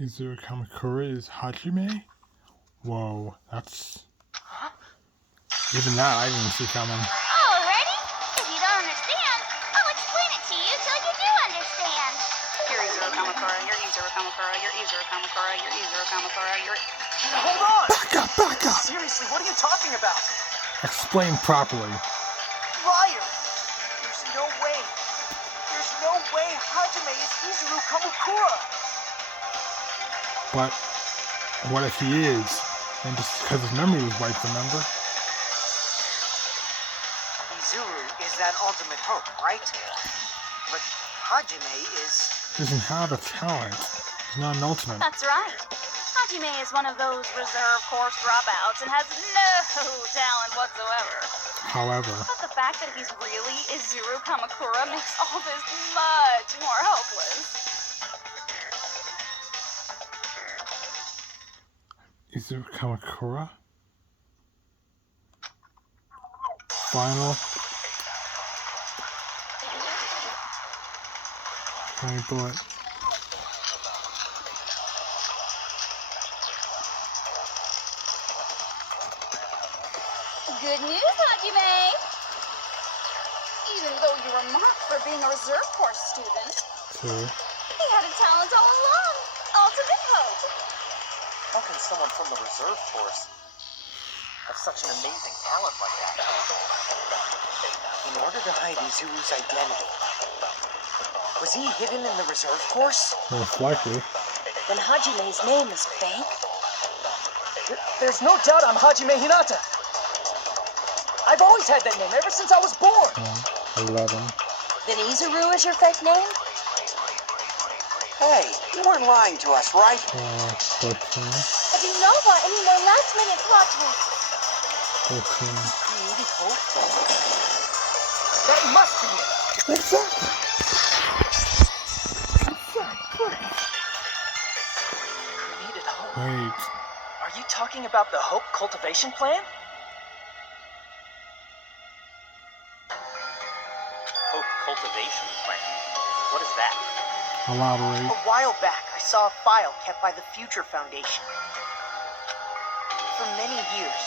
Izuru Kamakura is Hajime? Whoa, that's... Even that I didn't see coming. Alrighty. If you don't understand, I'll explain it to you till you do understand. You're Izuru Kamakura, you're Izuru Kamakura, you're Izuru Kamakura, you're Izuru Kamakura, you're... Hold on! Back up! Seriously, what are you talking about? Explain properly. Liar! There's no way. There's no way Hajime is Izuru Kamakura. But what if he is? And just because his memory was wiped, remember? Izuru is that ultimate hope, right? But Hajime is... Doesn't have a talent. He's not an ultimate. That's right. Hajime is one of those reserve course dropouts and has no talent whatsoever. However, But the fact that he's really Izuru Kamakura makes all this much more hopeless. Izuru Kamakura? Final bullet. Good news, Hajime! Even though you were marked for being a reserve course student, Two. he had a talent all along. Ultimate hope. How can someone from the reserve force have such an amazing talent like that? In order to hide Izuru's identity, was he hidden in the reserve course? Most likely. Then Hajime's name is fake? There's no doubt I'm Hajime Hinata. I've always had that name ever since I was born. 11. Then Izuru is your fake name? Hey, you weren't lying to us, right? 13. If you know about any more last-minute plot twists, 14. Created hope? That must be it. Exactly. Created hope. Wait. Are you talking about the hope cultivation plan? Hope cultivation plan? What is that? Elaborate. A while back, I saw a file kept by the Future Foundation. For many years,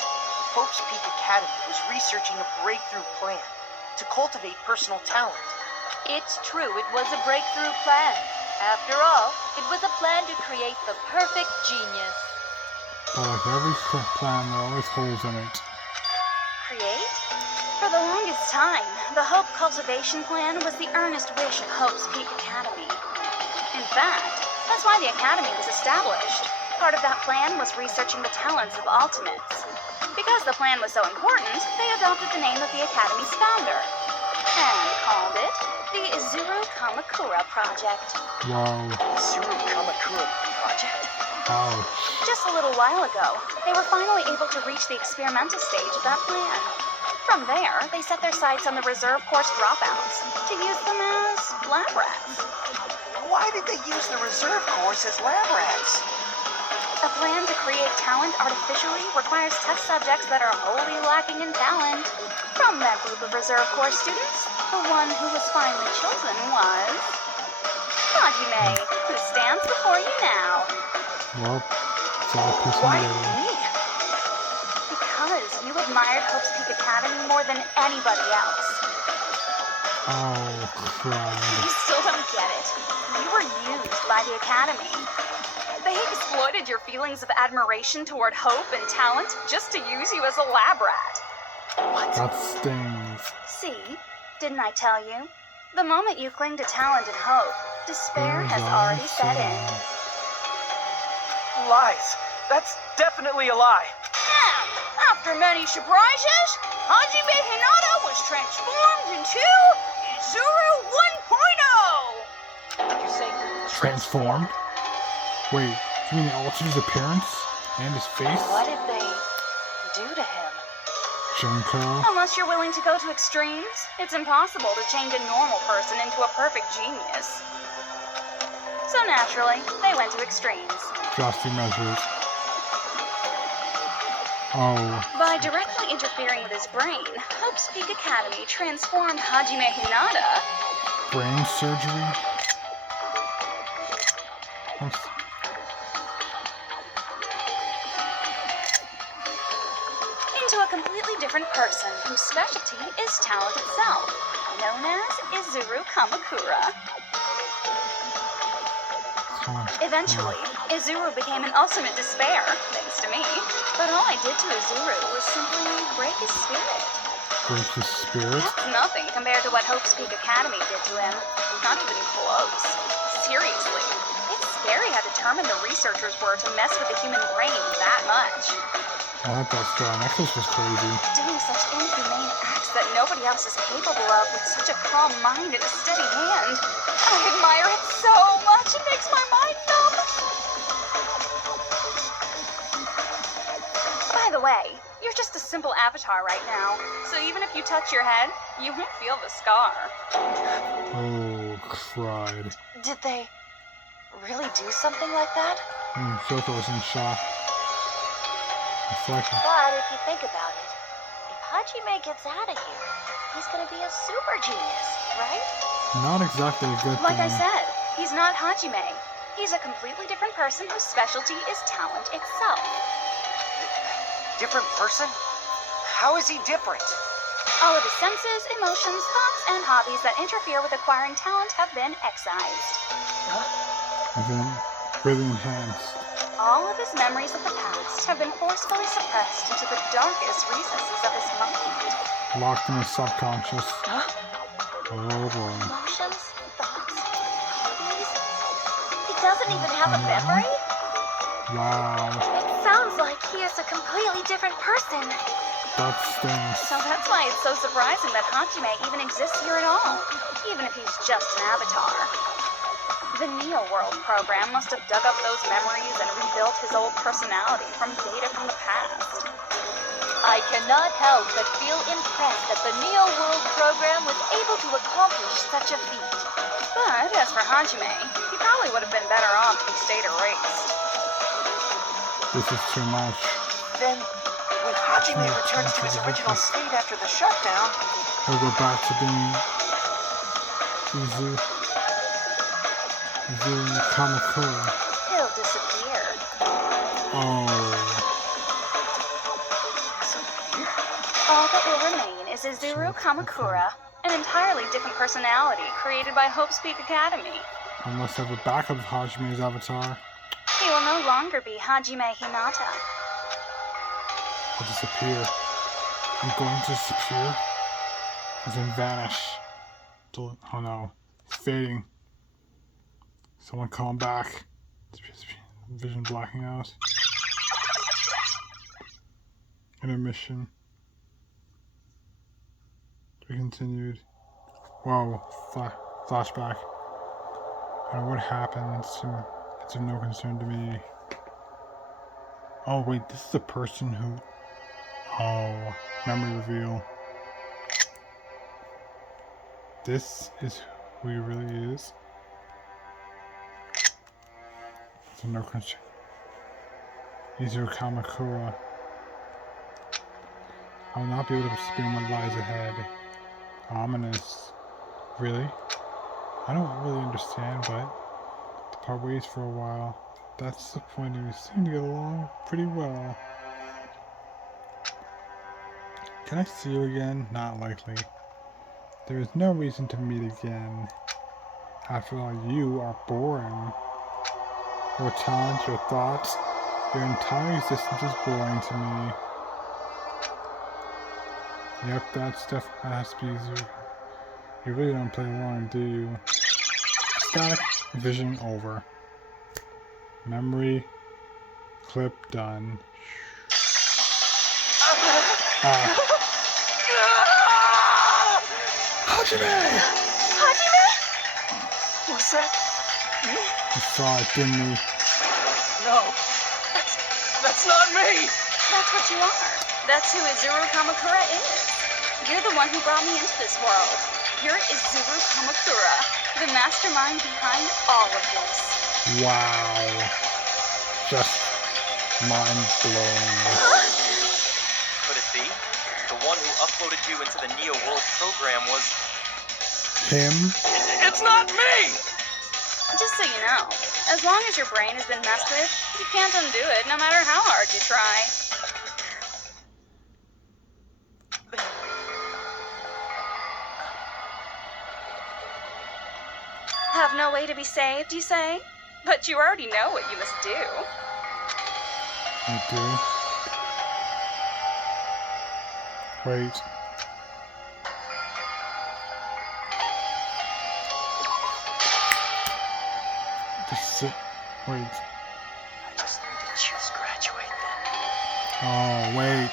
Hope's Peak Academy was researching a breakthrough plan to cultivate personal talent. It's true, it was a breakthrough plan. After all, it was a plan to create the perfect genius. But like every plan, there are always holes in it. Create? For the longest time, the Hope Cultivation Plan was the earnest wish of Hope's Peak Academy. In fact, that's why the Academy was established. Part of that plan was researching the talents of Ultimates. Because the plan was so important, they adopted the name of the Academy's founder and called it the Izuru Kamakura Project. Wow. Izuru Kamakura Project? Wow. Just a little while ago, they were finally able to reach the experimental stage of that plan. From there, they set their sights on the reserve course dropouts to use them as lab rats. Why did they use the reserve course as lab rats? A plan to create talent artificially requires test subjects that are wholly lacking in talent. From that group of reserve course students, the one who was finally chosen was Hajime, who stands before you now. Well, it's all Why personality. me? Because you admired Hope's Peak Academy more than anybody else. Oh, You crap. still don't get it. You were used by the Academy. They exploited your feelings of admiration toward hope and talent just to use you as a lab rat. What? That stings. See, didn't I tell you? The moment you cling to talent and hope, despair has already set in. Lies. That's definitely a lie. Now, after many surprises, Hajime Hinata was transformed into Izuru 1.0! You say Transformed? Wait, you mean altered his appearance? And his face? What did they do to him? Junko? Unless you're willing to go to extremes, it's impossible to change a normal person into a perfect genius. So naturally, they went to extremes. Drastic measures. Oh. By directly interfering with his brain, Hope's Peak Academy transformed Hajime Hinata. Brain surgery? different person whose specialty is talent itself, known as Izuru Kamakura. Eventually, Izuru became an ultimate despair, thanks to me. But all I did to Izuru was simply break his spirit. Break his spirit? That's nothing compared to what Hope's Peak Academy did to him. Not even close. Seriously, it's scary how determined the researchers were to mess with the human brain that much. I thought Star Nexus was crazy. Doing such inhumane acts that nobody else is capable of with such a calm mind and a steady hand. I admire it so much, it makes my mind numb. By the way, you're just a simple avatar right now, so even if you touch your head, you won't feel the scar. Oh, cried. Did they really do something like that? Shoko was in shock. Reflection. But if you think about it, if Hajime gets out of here, he's gonna be a super genius, right? Not exactly a good Like thing. I said, he's not Hajime. He's a completely different person whose specialty is talent itself. Different person? How is he different? All of his senses, emotions, thoughts, and hobbies that interfere with acquiring talent have been excised. I've been really enhanced. All of his memories of the past have been forcefully suppressed into the darkest recesses of his mind. Locked in his subconscious. Oh boy. Emotions, thoughts, hobbies. He doesn't even have a memory? Wow. It sounds like he is a completely different person. That stings. So that's why it's so surprising that Hajime even exists here at all, even if he's just an avatar. The Neo World program must have dug up those memories and rebuilt his old personality from data from the past. I cannot help but feel impressed that the Neo World program was able to accomplish such a feat. But as for Hajime, he probably would have been better off if he stayed erased. This is too much. Then, when Hajime returns to his original state after the shutdown, He'll go back to being Izuru Kamakura. He'll disappear. Oh. All that will remain is Izuru Kamakura, an entirely different personality created by Hope's Peak Academy. I must have a backup of Hajime's avatar. He will no longer be Hajime Hinata. I'll disappear. I'm going to disappear. As in vanish. Oh no. It's fading. Someone call him back. Vision blacking out. Intermission. We continued. Whoa. Flashback. I don't know what happened. It's of no concern to me. Oh wait, this is the person who... Oh, memory reveal. This is who he really is. It's of no concern. Izuru Kamakura. I will not be able to spin what lies ahead. Ominous. Really? I don't really understand, but to part ways for a while. That's the point. We seem to get along pretty well. Can I see you again? Not likely. There is no reason to meet again. After all, you are boring. Your talents, your thoughts, your entire existence is boring to me. Yep, that stuff has to be easier. You really don't play along, do you? Static vision over. Memory clip done. Hajime! Hajime? was that me? You saw it, didn't you? No, that's not me! That's what you are. That's who Izuru Kamakura is. You're the one who brought me into this world. You're Izuru Kamakura, the mastermind behind all of this. Wow. Just mind blown. Could it be? The one who uploaded you into the Neo World program was... Him? It's not me! Just so you know, as long as your brain has been messed with, you can't undo it no matter how hard you try. way to be saved, you say? But you already know what you must do. I do. Wait. Just sit. Wait. I just need to choose graduate then. Oh, wait.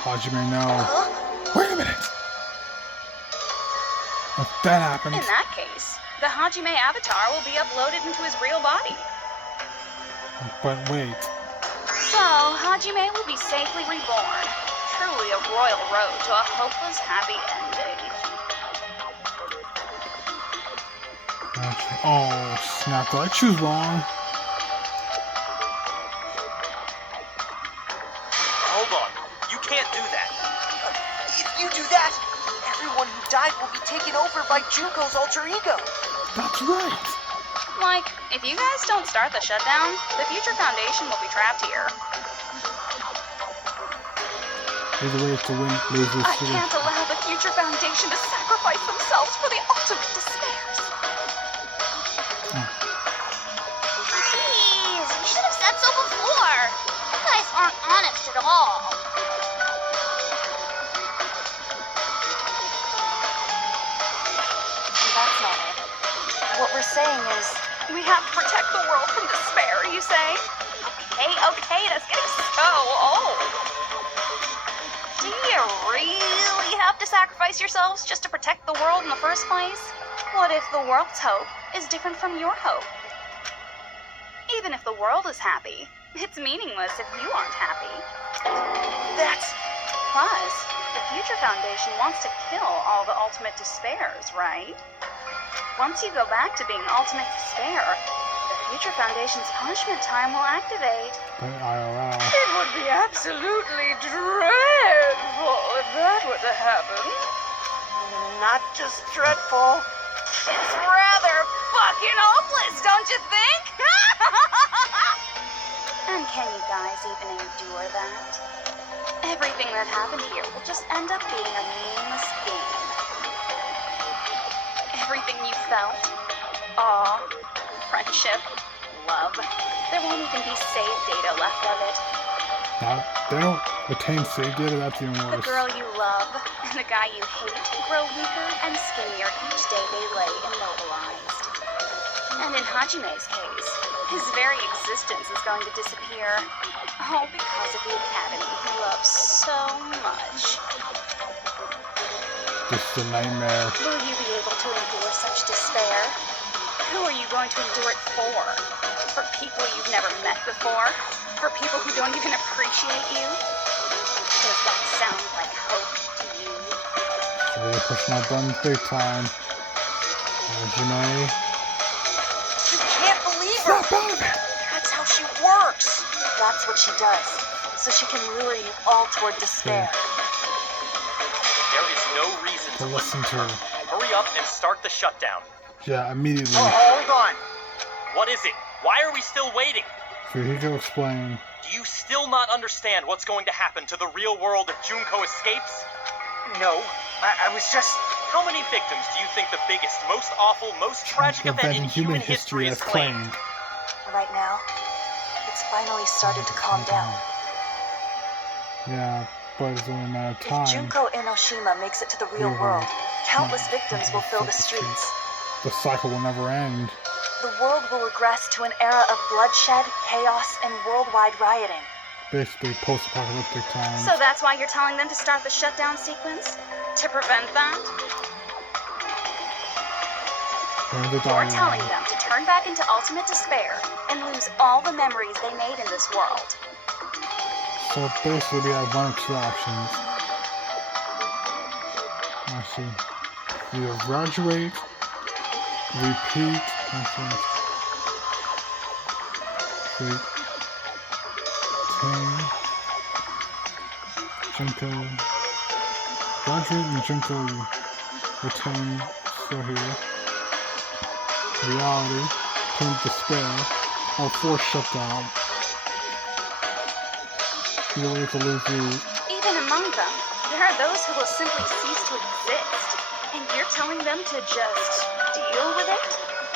Hajime, no. Wait a minute! If that happens... In that case, the Hajime avatar will be uploaded into his real body. But wait. So, Hajime will be safely reborn. Truly a royal road to a hopeless happy ending. Oh, snap. Did I choose wrong? Hold on. You can't do that. If you do that, everyone who died will be taken over by Junko's alter ego. That's right. Like, if you guys don't start the shutdown, the Future Foundation will be trapped here. There's a way to win, lose this I city. can't allow the Future Foundation to sacrifice themselves for the ultimate despairs. Jeez, you should have said so before. You guys aren't honest at all. That's not it. What we're saying is, we have to protect the world from despair, you say? Okay, that's getting so old. Do you really have to sacrifice yourselves just to protect the world in the first place? What if the world's hope is different from your hope? Even if the world is happy, it's meaningless if you aren't happy. That's... Plus, the Future Foundation wants to kill all the ultimate despairs, right? Once you go back to being ultimate despair, the Future Foundation's punishment time will activate. But IRL. It would be absolutely dreadful if that were to happen. not just dreadful. It's rather fucking hopeless, don't you think? And can you guys even endure that? Everything that happened here will just end up being a meaningless game. Everything you felt, awe, friendship, love, there won't even be save data left of it. They don't retain save data, that's even The worse. girl you love and the guy you hate grow weaker and skinnier each day they lay immobilized. And in Hajime's case, his very existence is going to disappear. All because of the academy he loves so much. This is a nightmare. Will you be able to endure such despair? Who are you going to endure it for? For people you've never met before? For people who don't even appreciate you? Does that sound like hope to you? Really pushing that button big time. Hajime. You can't believe her! Snap out of it! That's how she works! That's what she does, so she can lure you all toward despair. There is no reason To listen to her. Hurry up and start the shutdown. Yeah, immediately. Oh, hold on. What is it? Why are we still waiting? So he can explain. Do you still not understand what's going to happen to the real world if Junko escapes? No, I was just... How many victims do you think the biggest, most awful, most tragic event in human history has claimed? Right now, it's finally started to calm down. Yeah, but it's only a matter of time. If Junko Enoshima makes it to the real world, countless victims will fill the streets. The cycle will never end. The world will regress to an era of bloodshed, chaos, and worldwide rioting. Basically, post-apocalyptic times. So that's why you're telling them to start the shutdown sequence? To prevent that? You're telling them to turn back into ultimate despair and lose all the memories they made in this world. So basically, we have one of two options. Actually, either graduate, repeat, Junko, graduate and Junko retain still here. Reality, turn despair, or force shutdown. Either way to lose you. Even among them, there are those who will simply cease to exist. And you're telling them to just deal with it?